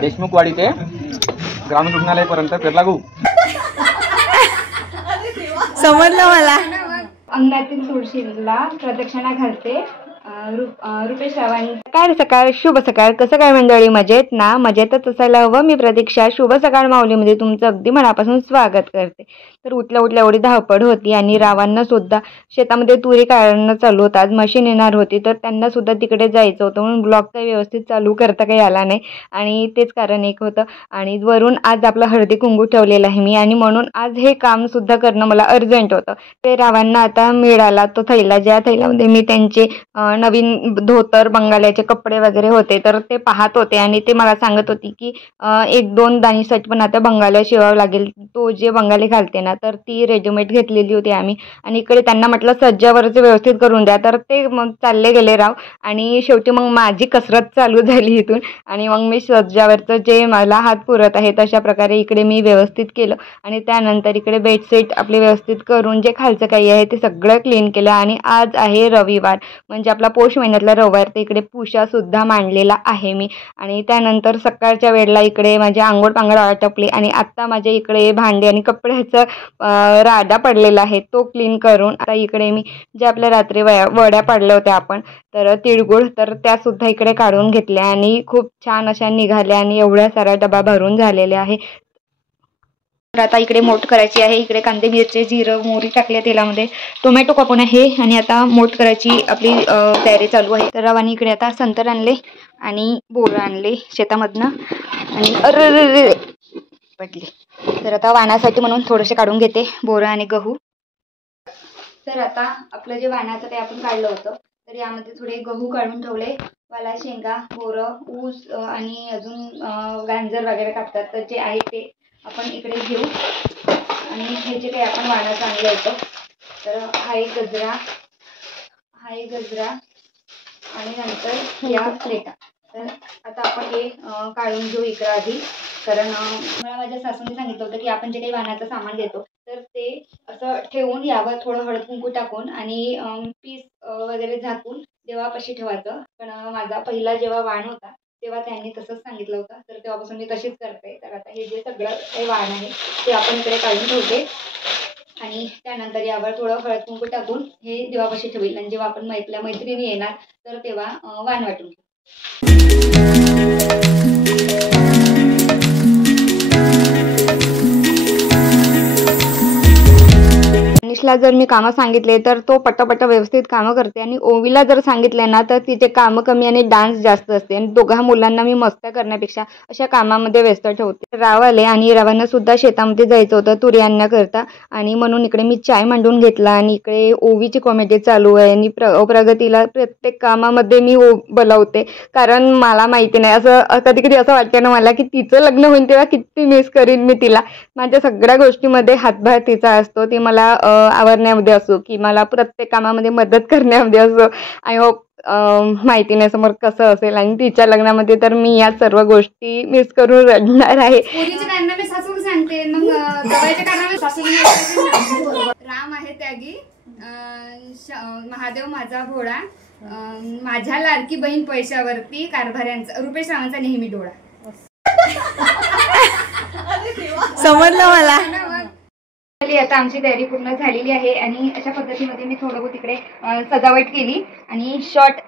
देशमुखवाडी ते ग्रामीण रुग्णालयापर्यंत पेर लागू. समजलं मला. अंगणातील तुळशीला प्रदक्षिणा घालते. रुपेश रावांनी. काय सकाळ, शुभ सकाळ. कसं काय मंडळी, मजेत ना? मजेतच असायला हवं. मी प्रतीक्षा शुभ सकाळ माऊलीमध्ये तुमचं अगदी मनापासून स्वागत करते. तर उठल्या उठल्या एवढी धावपळ होती आणि रावांना सुद्धा शेतामध्ये तुरी काढणं चालू होतं. आज मशीन येणार होती तर त्यांना सुद्धा तिकडे जायचं होतं म्हणून ब्लॉग काही व्यवस्थित चालू करता काही आला नाही आणि तेच कारण एक होतं. आणि वरून आज आपलं हळदी कुंकू ठेवलेलं आहे मी आणि म्हणून आज हे काम सुद्धा करणं मला अर्जंट होतं. ते रावांना आता मिळाला तो थैला, ज्या थैल्यामध्ये मी त्यांचे नवीन धोतर बंगाल्याचे कपडे वगैरे होते तर ते पाहत होते आणि ते मला सांगत होती की 1-2 दाणीसाठी पण आता बंगाल्या शिवावं लागेल. तो जे बंगाली घालते ना तर ती रेडीमेड घेतलेली होती आम्ही. आणि इकडे त्यांना म्हटलं सज्जावरचं व्यवस्थित करून द्या तर ते मग चालले गेले राव. आणि शेवटी मग माझी कसरत चालू झाली इथून आणि मग मी सज्जावरचं जे मला हात पुरत आहे तशा प्रकारे इकडे मी व्यवस्थित केलं. आणि त्यानंतर इकडे बेडशीट आपले व्यवस्थित करून जे खालचं काही आहे ते सगळं क्लीन केलं. आणि आज आहे रविवार म्हणजे आपला पौष महिन्यातला रविवार. तर इकडे पुशासुद्धा मांडलेला आहे मी. आणि त्यानंतर सकाळच्या वेळेला इकडे माझे आंघोळ पांघोळ आटपले आणि आत्ता माझ्या इकडे भांडे आणि कपड्याचं राडा पडलेला आहे तो क्लीन करून आता इकडे मी जे आपल्या रात्री वड्या पाडल्या होत्या आपण तर तिळगुळ तर त्यासुद्धा इकडे काढून घेतल्या आणि खूप छान अशा निघाल्या आणि एवढ्या साऱ्या डबा भरून झालेल्या आहे. तर आता इकडे मोठ करायची आहे. इकडे कांदे मिरची जिरं मोहरी टाकल्या तेलामध्ये, टोमॅटो कापून आहे आणि आता मोठ करायची आपली तयारी चालू आहे. तर रवानी इकडे आता संतर आणले आणि बोरं आणले शेतामधनं आणि अरे पडले. तर आता वाणासाठी म्हणून थोडेसे काढून घेते बोरं आणि गहू. तर आता आपलं जे वाणाचं ते आपण काढलं होतं तर यामध्ये थोडे गहू काढून ठेवले, वाला शेंगा, बोरं, ऊस आणि अजून गांजर वगैरे कापतात तर जे आहे ते आपण इकडे घेऊ. आणि हे जे काही आपण वाणाचं आणलं होतं तर हा एक गजरा आणि नंतर या प्लेटा. तर आता आपण हे काढून घेऊ इकडं आधी, कारण मला माझ्या सासूने सांगितलं होतं की आपण जे काही वाणाचं सामान देतो तर ते असं ठेवून यावर थोडं हळद कुंकू टाकून आणि पीस वगैरे झाकून देवापाशी ठेवायचं. पण माझा पहिला जेव्हा वाण होता तेव्हा त्यांनी तसंच सांगितलं होतं तर तेव्हापासून मी तशीच करते. तर आता हे जे सगळं काही वाण आहे ते आपण इकडे काढून ठेवते आणि त्यानंतर यावर थोडं हळद कुंकू टाकून हे देवापाशी ठेवेल. आणि जेव्हा आपण मैत्रिणी येणार तर तेव्हा वाण वाटून घेऊ. निशला जर मी कामं सांगितले तर तो पटापट व्यवस्थित कामं करते आणि ओवीला जर सांगितले ना तर तिचे कामं कमी आणि डान्स जास्त असते. आणि दोघा मुलांना मी मस्त्या करण्यापेक्षा अशा कामामध्ये व्यस्त ठेवते. राव आले आणि रावांना सुद्धा शेतामध्ये जायचं होतं तुरी आणण्याकरता आणि म्हणून इकडे मी चाय मांडून घेतला आणि इकडे ओवीची कॉमेडी चालू आहे आणि प्रगतीला प्रत्येक कामामध्ये मी बोलावते. कारण मला माहिती नाही, असं कधी कधी असं वाटतं ना मला की तिचं लग्न होईल तेव्हा किती मिस करीन मी तिला. माझ्या सगळ्या गोष्टीमध्ये हातभार तिचा असतो. ती मला आवरण्यामध्ये असो की मला प्रत्येक कामामध्ये मदत करण्यामध्ये असो. आय होप माहिती नाही समोर कसं असेल. आणि तिच्या लग्नामध्ये तर मी या सर्व गोष्टी मिस करून रडणार आहे. मी सासूला सांगते मग राम आहे त्यागी महादेव माझा भोळा, माझ्या लाडकी बहीण पैशावरती कारभाऱ्यांचा रुपेश रावांचा नेहमी डोळा. समजलं मला. आता आमची तयारी पूर्ण झालेली आहे आणि अशा पद्धतीमध्ये मी थोडं बहुत इकडे सजावट केली आणि शॉर्ट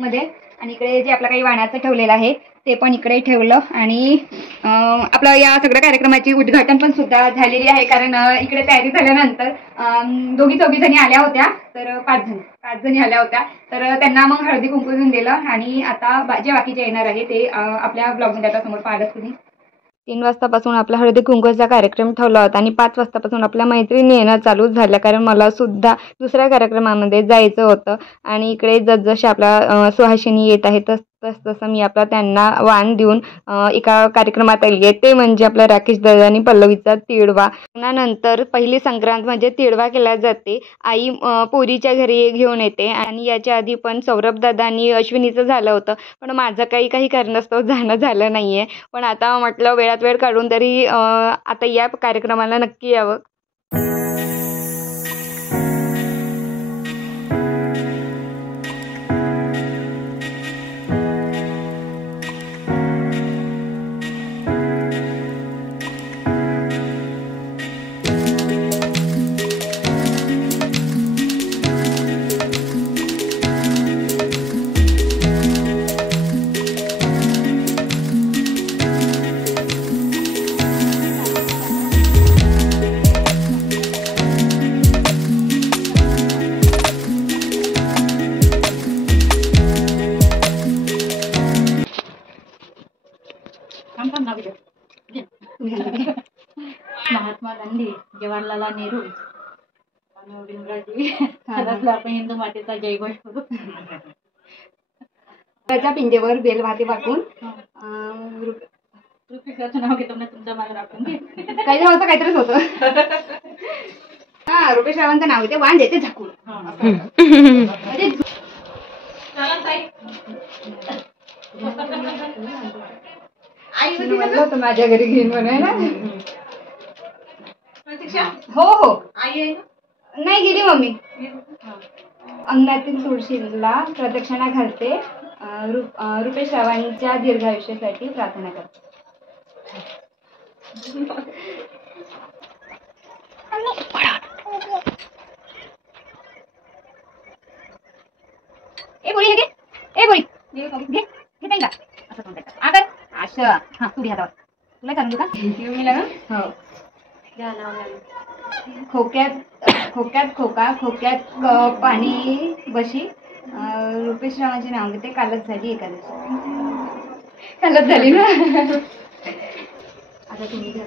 मध्ये आणि इकडे जे आपलं काही वाणाचं ठेवलेलं आहे ते पण इकडे ठेवलं. आणि आपलं या सगळ्या कार्यक्रमाची उद्घाटन पण सुद्धा झालेली आहे. कारण इकडे तयारी झाल्यानंतर दोघी जणी आल्या होत्या तर 5 जणी आल्या होत्या तर त्यांना मग हळदी कुंकू देऊन दिलं. आणि आता जे बाकीचे येणार आहे ते आपल्या ब्लॉगमध्ये आता समोर पाहत तुम्ही. 3 वाजतापासून आपला हळदी कुंकूचा कार्यक्रम ठेवला होता आणि 5 वाजतापासून आपल्या मैत्रिणी येणं चालू झालं कारण मला सुद्धा दुसऱ्या कार्यक्रमामध्ये जायचं होतं. आणि इकडे जसजसे आपला सुहासिनी येत आहे तसं मी आपला त्यांना वाण देऊन एका कार्यक्रमात आली आहे ते म्हणजे आपला राकेश दादा आणि पल्लवीचा तिळवा. लग्नानंतर पहिली संक्रांत म्हणजे तिळवा केला जाते. आई पोरीच्या घरी घेऊन येते आणि याच्या आधी पण सौरभ दादा आणि अश्विनीचं झालं होतं पण माझं काही कारणास्तव जाणं झालं नाहीये. पण आता म्हटलं वेळात वेळ काढून तरी आता या कार्यक्रमाला नक्की यावं. जवाहरलाल नेहरू आणि भीमरावजी सगळ्यातला आपण हिंदू मातेचा जयघोष करू. त्याच्या पिंजेवर बेल भाते वाकून रुपेशाचं नाव घेतो ना तुमचं मला राखून दे. काही होतं काहीतरीच होतं. हा रुपेश रावांचं नाव येते वाण देते झाकून. म्हणजे म्हणलं होतं माझ्या घरी घेऊन बनवायला. हो हो नाही गेली मम्मी. अंगणातील तुळशीला प्रदक्षिणा घालते. रुपेश रावांच्या दीर्घायुष्यासाठी प्रार्थना करते. ए बोळी हे घे. ए बोळी घे घे त्यांना असं कोण करतं आगर असं. हा तू घे हातावर. तुला चालू का मी लगा. हो खोक्यात खोक्यात खोका खोक्यात पाणी बशी. रुपेश रावांचे नाव घेते. कालच झाली एकादशी. कालच झाली ना. आता तुम्ही घ्या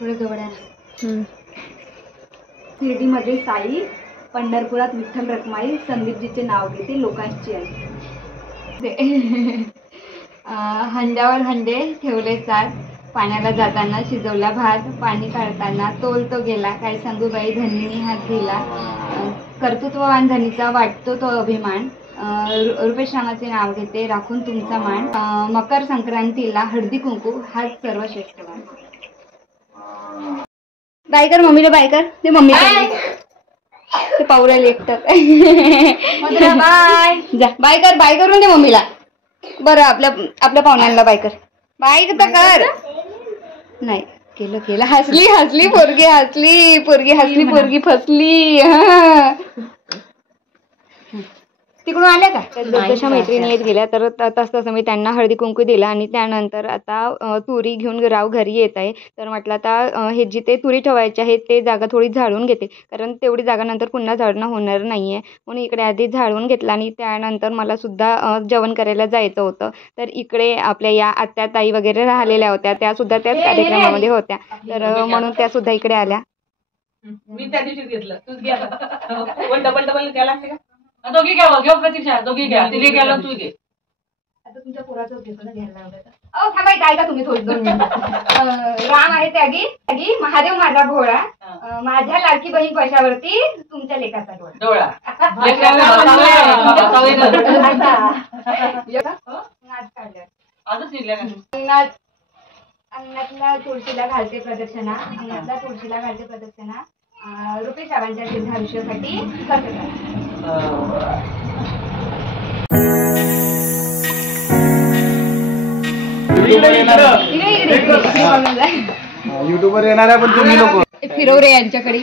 थोडं जवळ आहे. शिर्डीमध्ये साई, पंढरपुरात विठ्ठल रखमाई, संदीपजीचे नाव घेते. लोकांची आई. हंड्यावर हंडे ठेवले सात. पाण्याला जाताना शिजवला भात. पाणी काढताना तोल तो गेला. काय सांगू बाई धनीने हात दिला. कर्तृत्ववान धनीचा वाटतो तो अभिमान. रुपेश रावांचे नाव घेते. राखून तुमचा मान. मकर संक्रांतीला हळदी कुंकू हाच सर्वश्रेष्ठ वाण. बाय कर मम्मीला बाय कर. ते मम्मी ते पावरायला एकटक. बाय जा बाय कर. बाय करून दे मम्मीला. बरं आपल्या पाहुण्यांना बाय कर. बाय तर कर. नाही केलं केलं. हसली हसली पोरगी हसली. पोरगी हसली पोरगी फसली. तिकडून आल्या का जशा मैत्रिणी येत गेल्या तर तसं मी त्यांना हळदी कुंकू दिला. आणि त्यानंतर आता तुरी घेऊन राव घरी येत आहे. तर म्हटलं आता हे जिथे तुरी ठेवायची आहे ते जागा थोडी झाडून घेते. कारण तेवढी जागा नंतर पुन्हा झाडणं होणार नाही आहे. म्हणून इकडे आधी झाडून घेतला. आणि त्यानंतर मला सुद्धा जेवण करायला जायचं होतं. तर इकडे आपल्या या आत्या ताई वगैरे राहिलेल्या होत्या. त्या सुद्धा त्याच कार्यक्रमामध्ये होत्या. तर म्हणून त्या सुद्धा इकडे आल्या. मी त्या दिवशीच घेतलं. तूच घ्या डबल घ्यायला लागते का. दोघी घ्या घेऊ प्रतीक्षा. दोघी घ्या. तिघे घ्यायला तू घे. आता तुमच्या पोराचं घेतो ना घ्यायला लावलं. थांबायचं आहे का तुम्ही थोडी 2 मिनिटं. राम आहे त्यागी महादेव माझा भोळा. माझ्या लाडकी बहीण पैशावरती तुमच्या लेकाचा डोळा. अंगणातल्या तुळशीला घालते प्रदक्षिणा. अंगणातल्या तुळशीला घालते प्रदक्षिणा. रुपेश रावांच्या दीर्घायुष्यासाठी करते. युट्यूबवर येणार आहे पण तुम्ही लोक फिरव रे यांच्याकडे.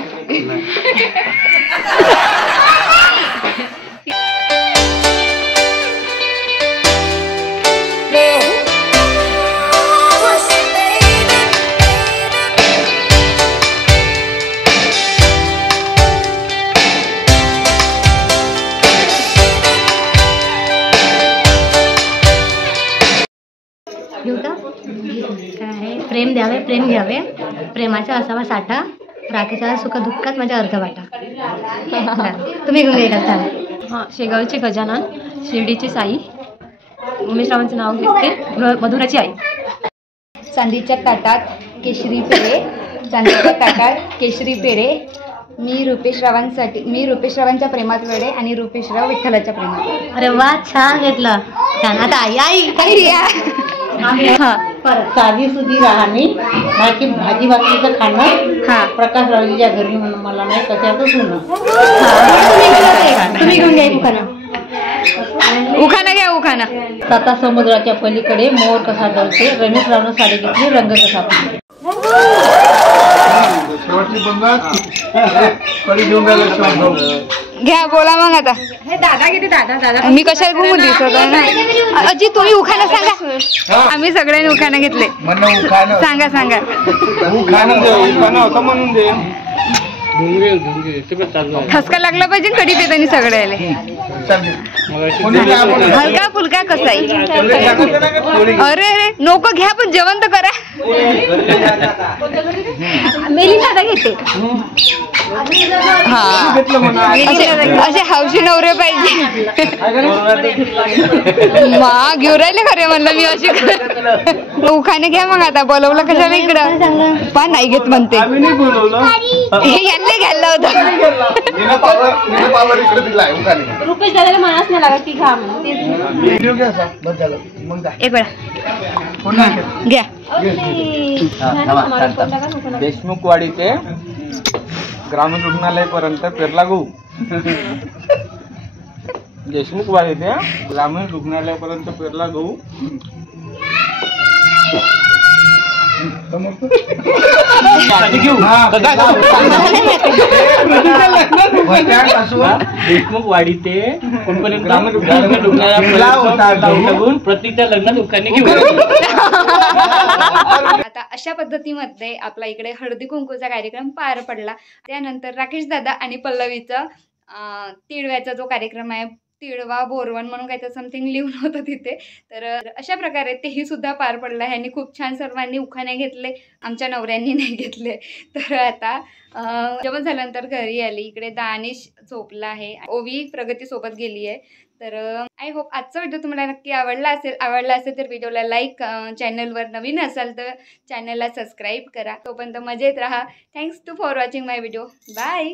प्रेम द्यावे प्रेम घ्यावे. प्रेमाचा असावा साठा. राखीचा सुख दुःखात माझ्या अर्ध वाटा. तुम्ही घेऊन गेला चालेल. हां शेगावचे गजानन, शिर्डीचे साई, उमेश रावांचं नाव घेते. मधुराची आई. चांदीच्या ताटात केशरी पेढे. चांदीच्या ताटात केशरी पेढे. मी रुपेश रावांच्या प्रेमात वेडे. आणि रुपेशराव विठ्ठलाच्या प्रेमात. अरे वा छान घेतलं. छान. आता आई आई साधी सुधी राहणी. बाकी भाजी भाकरीचं खाणं. प्रकाश रावजीच्या घरी मला नाही कशाचं सुणं. तुम्ही घेऊन घ्या उखाणा. उखाणा घ्या उखाणा. साता समुद्राच्या पलीकडे मोर कसा डरते. रमेश रावनं साडी घेतली रंग कसा पडते. शेवटची कडी घेऊन घ्या बोला मग आता. दादा घेते. दादा मी कशाला घुमू दिसत ना. अजी तुम्ही उखाणा सांगा. आम्ही सगळ्यांनी उखाणा घेतले. सांगा उखाणा होता म्हणून दे. ठसका लागला पाहिजे ना कढी पितानी सगळ्याले. हलका फुलका कसा आहे? अरे अरे नको घ्या पण जेवण तर करा. मेली दादा घेते. हा असे हौशी नवरे पाहिजे. मा घेऊ राहिले खरे म्हणलं मी अशी. उखाने घ्या मग आता. बोलवलं कशाला इकडं? पा नाही घेत म्हणते. हे यांना घ्यायला होतं. रुपेश दादाला मानस नाही लागत की घ्या म्हणून. एक वेळा घ्या. देशमुखवाडी ते ग्रामीण रुग्णालय पर्यंत पेरला गहू. देशमुखवाडी ते ग्रामीण रुग्णालय पर्यंत पेरला गहू. देशमुखवाडी ते ग्रामीण रुग्णालयापर्यंत प्रत्येकच्या लग्नात उखाणे घेऊ. आता अशा पद्धतीमध्ये आपला इकडे हळदी कुंकूचा कार्यक्रम पार पडला. त्यानंतर राकेश दादा आणि पल्लवीचं तिळव्याचा जो कार्यक्रम आहे, तिळवा बोरवण म्हणून काहीतरी समथिंग लिहून होतं तिथे. तर अशा प्रकारे तेही सुद्धा पार पडलं. ह्यांनी खूप छान सर्वांनी उखाणे घेतले, आमच्या नवऱ्यांनी नाही घेतले. तर आता जेवण झाल्यानंतर घरी आली. इकडे दानिश झोपला आहे, ओवी प्रगतीसोबत गेली आहे. तर आय होप आजचा व्हिडिओ तुम्हाला नक्की आवडला असेल तर व्हिडिओला लाईक, चॅनलवर नवीन असाल तर चॅनलला सबस्क्राईब करा. तोपर्यंत मजेत राहा. Thanks for watching my video. Bye.